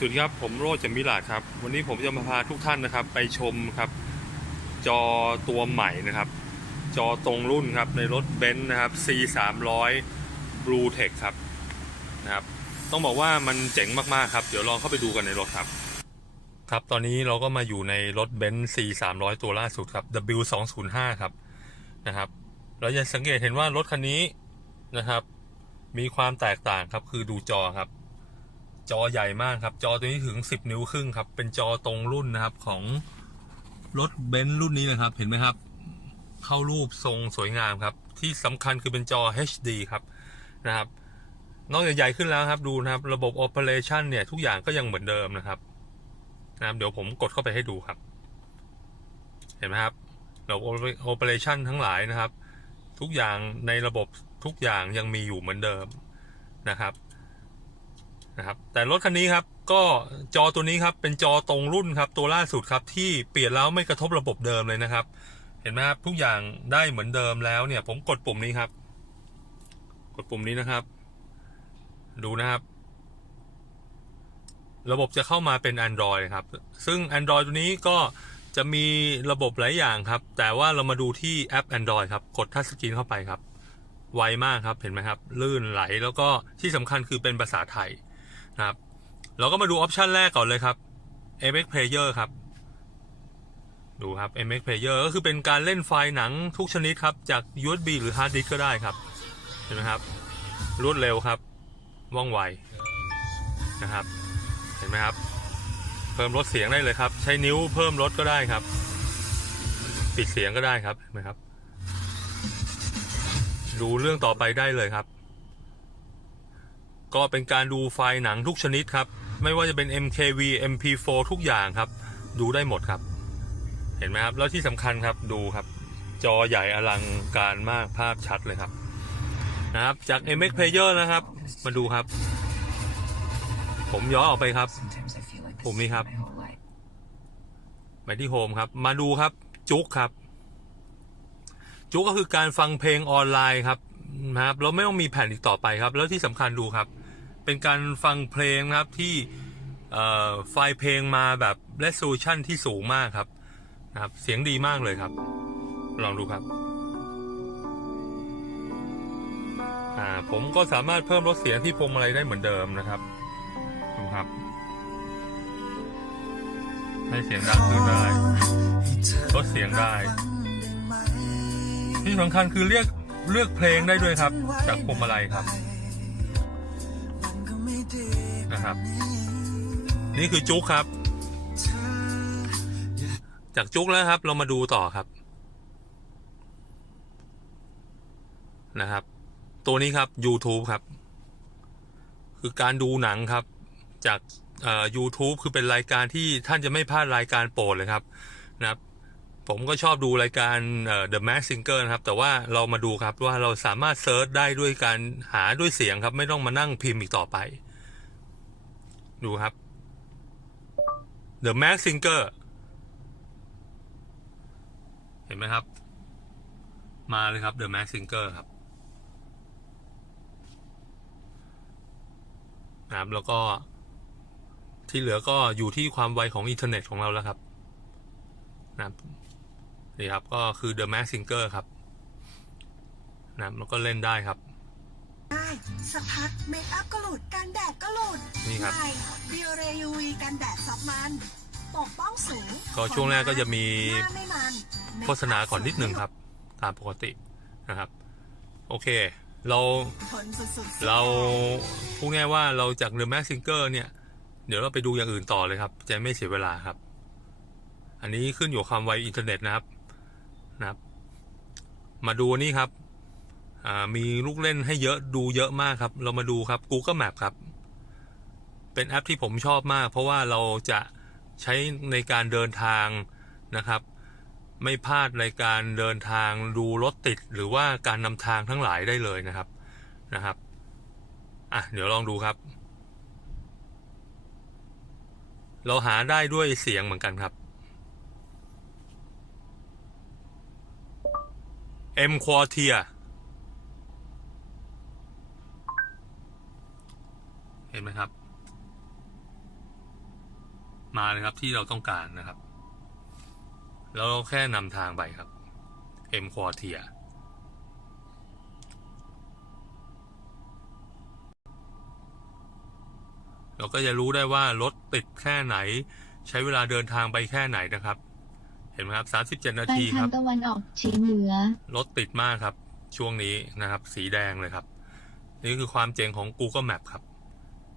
สวัสดีครับ ผมโรจน์จมิลาครับ วันนี้ผมจะมาพาทุกท่านนะครับ ไปชมครับ จอตัวใหม่นะครับ จอตรงรุ่นครับ ในรถเบนซ์นะครับ C 3 0 0 Blue Tech ครับนะครับ ต้องบอกว่ามันเจ๋งมากๆครับ เดี๋ยวลองเข้าไปดูกันในรถครับ ครับ ตอนนี้เราก็มาอยู่ในรถเบนซ์ C 3 0 0ตัวล่าสุดครับ W 2 0 5ครับนะครับ เราจะสังเกตเห็นว่ารถคันนี้นะครับ มีความแตกต่างครับ คือดูจอครับ จอใหญ่มากครับ จอตัวนี้ถึง 10 นิ้วครึ่งครับ เป็นจอตรงรุ่นนะครับของรถเบนซ์รุ่นนี้นะครับ เห็นไหมครับ เข้ารูปทรงสวยงามครับ ที่สำคัญคือเป็นจอ HD ครับนะครับ นอกจากใหญ่ขึ้นแล้วครับดูนะครับ ระบบ Operation เนี่ยทุกอย่างก็ยังเหมือนเดิมนะครับนะครับ เดี๋ยวผมกดเข้าไปให้ดูครับ เห็นไหมครับระบบ Operation ทั้งหลายนะครับ ทุกอย่างในระบบทุกอย่างยังมีอยู่เหมือนเดิมนะครับ นะครับแต่รถคันนี้ครับก็จอตัวนี้ครับเป็นจอตรงรุ่นครับตัวล่าสุดครับที่เปลี่ยนแล้วไม่กระทบระบบเดิมเลยนะครับ เห็นไหมครับทุกอย่างได้เหมือนเดิมแล้วเนี่ย ผมกดปุ่มนี้ครับ กดปุ่มนี้นะครับ ดูนะครับ ระบบจะเข้ามาเป็น Android ครับ ซึ่ง Android ตัวนี้ก็จะมีระบบหลายอย่างครับ แต่ว่าเรามาดูที่แอป Android ครับ กดทัชสกรีนเข้าไปครับ ไวมากครับ เห็นไหมครับ ลื่นไหล แล้วก็ที่สำคัญคือเป็นภาษาไทย นะครับ เราก็มาดูออปชันแรกก่อนเลยครับ MX Player ครับ ดูครับ MX Player ก็คือเป็นการเล่นไฟล์หนังทุกชนิดครับ จาก USB หรือ Hard Disk ก็ได้ครับ เห็นไหมครับ รวดเร็วครับ ว่องไวนะครับ เห็นไหมครับ เพิ่มลดเสียงได้เลยครับ ใช้นิ้วเพิ่มลดก็ได้ครับ ปิดเสียงก็ได้ครับเห็นไหมครับ ดูเรื่องต่อไปได้เลยครับ ก็เป็นการดูไฟล์หนังทุกชนิดครับ ไม่ว่าจะเป็น MKV MP4 ทุกอย่างครับ ดูได้หมดครับ เห็นไหมครับ แล้วที่สำคัญครับดูครับ จอใหญ่อลังการมากภาพชัดเลยครับ นะครับ จาก MX Player นะครับ มาดูครับ ผมย้อนออกไปครับ ผมนี่ครับไปที่โฮมครับ มาดูครับ จุกครับ จุกก็คือการฟังเพลงออนไลน์ครับ นะครับเราไม่ต้องมีแผ่นอีกต่อไปครับ แล้วที่สำคัญดูครับ เป็นการฟังเพลงนะครับที่เอ่อไฟล์เพลงมาแบบเรสโซลูชันที่สูงมากครับนะครับ เสียงดีมากเลยครับ ลองดูครับอ่าผมก็สามารถเพิ่มลดเสียงที่พวงมาลัยได้เหมือนเดิมนะครับดูครับ ให้เสียงดังขึ้นได้ลดเสียงได้ ที่สำคัญคือเรียก เลือกเพลงได้ด้วยครับ จากพวงมาลัยครับนะครับ นี่คือจุกครับ จากจุกแล้วครับ เรามาดูต่อครับนะครับ ตัวนี้ครับ YouTube ครับ คือการดูหนังครับ จากเอ่อ YouTube คือเป็นรายการที่ท่านจะไม่พลาดรายการโปรดเลยครับนะครับ ผมก็ชอบดูรายการ The Mask Singer นะครับ แต่ว่าเรามาดูครับว่าเราสามารถเซิร์ชได้ด้วยการหาด้วยเสียงครับ ไม่ต้องมานั่งพิมพ์อีกต่อไป ดูครับ The Mask Singer เห็นไหมครับ มาเลยครับ The Mask Singer ครับนะครับแล้วก็ที่เหลือก็อยู่ที่ความไวของอินเทอร์เน็ตของเราแล้วครับนะครับ นี่ครับ ก็คือ The Mask Singer ครับนะครับแล้วก็เล่นได้ครับ ได้สักพักเมคอัพก็หลุดกันแดดก็หลุดนี่ครับ ใหม่บิวเรยูวีกันแดดซอฟมันปกป้องสูงก็ช่วงแรกก็จะมี หน้าไม่มันโฆษณาก่อนนิดหนึ่งครับ ตามปกตินะครับ โอเค เราทนสุดๆเราพูดง่ายว่าเราจาก The Mask Singer เนี่ย เดี๋ยวเราไปดูอย่างอื่นต่อเลยครับ จะไม่เสียเวลาครับ อันนี้ขึ้นอยู่ความไวอินเทอร์เน็ตนะครับ นะครับ มาดูนี่ครับมีลูกเล่นให้เยอะดูเยอะมากครับ เรามาดูครับ Google Map ครับ เป็นแอปที่ผมชอบมาก เพราะว่าเราจะใช้ในการเดินทางนะครับ ไม่พลาดในการเดินทางดูรถติด หรือว่าการนำทางทั้งหลายได้เลยนะครับนะครับอะเดี๋ยวลองดูครับ เราหาได้ด้วยเสียงเหมือนกันครับ M Quartier เห็นไหมครับ มาเลยครับที่เราต้องการนะครับ แล้วเราแค่นำทางไปครับ M Quartier เราก็จะรู้ได้ว่ารถติดแค่ไหน ใช้เวลาเดินทางไปแค่ไหนนะครับ ห็นไหมครับ37นาไปทีคทารังบตะวันออกเฉียงเหนือ รถติดมากครับ ช่วงนี้นะครับ สีแดงเลยครับ นี่คือความเจ๋งของ Google Map ครับ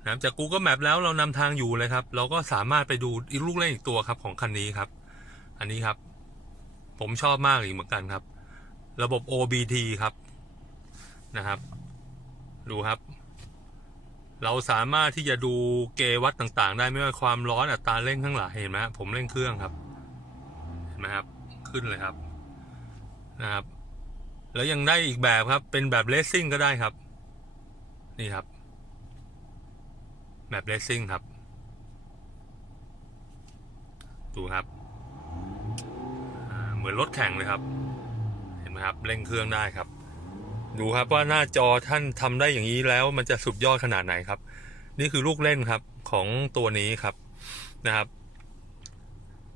นะครับจาก Google Map แล้วเรานำทางอยู่เลยครับ เราก็สามารถไปดูอีกลูกเล่นอีกตัวครับของคันนี้ครับ อันนี้ครับ ผมชอบมากอีกเหมือนกันครับ ระบบ OBD ครับนะครับ ดูครับ เราสามารถที่จะดูเกวัดต่างๆ ได้ไม่ว่าความร้อนอัตราเร่งข้างหลังเห็นไหมผมเร่งเครื่องครับเห็ นไหมครับ ขึ้นเลยครับนะครับ แล้วยังได้อีกแบบครับ เป็นแบบเลสซิ่งก็ได้ครับ นี่ครับ แบบเลสซิ่งครับ ดูครับเหมือนรถแข่งเลยครับ เห็นไหมครับเร่งเครื่องได้ครับ ดูครับว่าหน้าจอท่านทำได้อย่างนี้แล้วมันจะสุดยอดขนาดไหนครับ นี่คือลูกเล่นครับของตัวนี้ครับนะครับ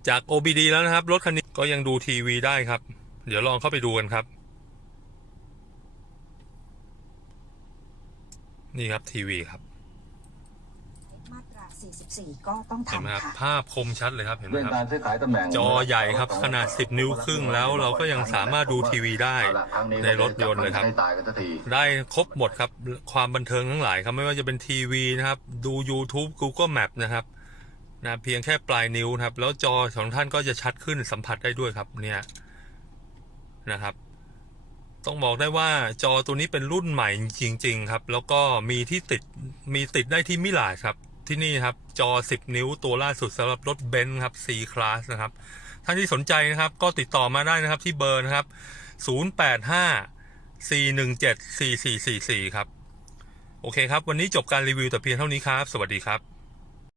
จาก OBD แล้วนะครับ รถคันนี้ก็ยังดูทีวีได้ครับ เดี๋ยวลองเข้าไปดูกันครับ นี่ครับทีวีครับมาตรา 44 ก็ต้องเห็นไหมทำครับค่ะ ภาพคมชัดเลยครับเห็นไหมเรื่องครับการซื้อขายตำแหน่งจอใหญ่ครับขนาด10นิ้วครึ่งแล้วเราก็ยังสามารถดูทีวีได้เอาละครั้งนี้ในรถยนต์เลยครับให้ตายกันสักทีได้ครบหมดครับความบันเทิงทั้งหลายครับไม่ว่าจะเป็นทีวีนะครับ ดู YouTube Google Map นะครับ นะเพียงแค่ปลายนิ้วนะครับ แล้วจอของท่านก็จะชัดขึ้นสัมผัสได้ด้วยครับเนี่ยนะครับ ต้องบอกได้ว่าจอตัวนี้เป็นรุ่นใหม่จริง ๆ ครับ แล้วก็มีที่ติดมีติดได้ที่มิลาครับ ที่นี่ครับ จอ 10 นิ้วตัวล่าสุดสำหรับรถเบนซ์ครับ C Class นะครับ ท่านที่สนใจนะครับ ก็ติดต่อมาได้นะครับที่เบอร์นะครับ 085 417 4444 ครับ โอเคครับ วันนี้จบการรีวิวแต่เพียงเท่านี้ครับ สวัสดีครับ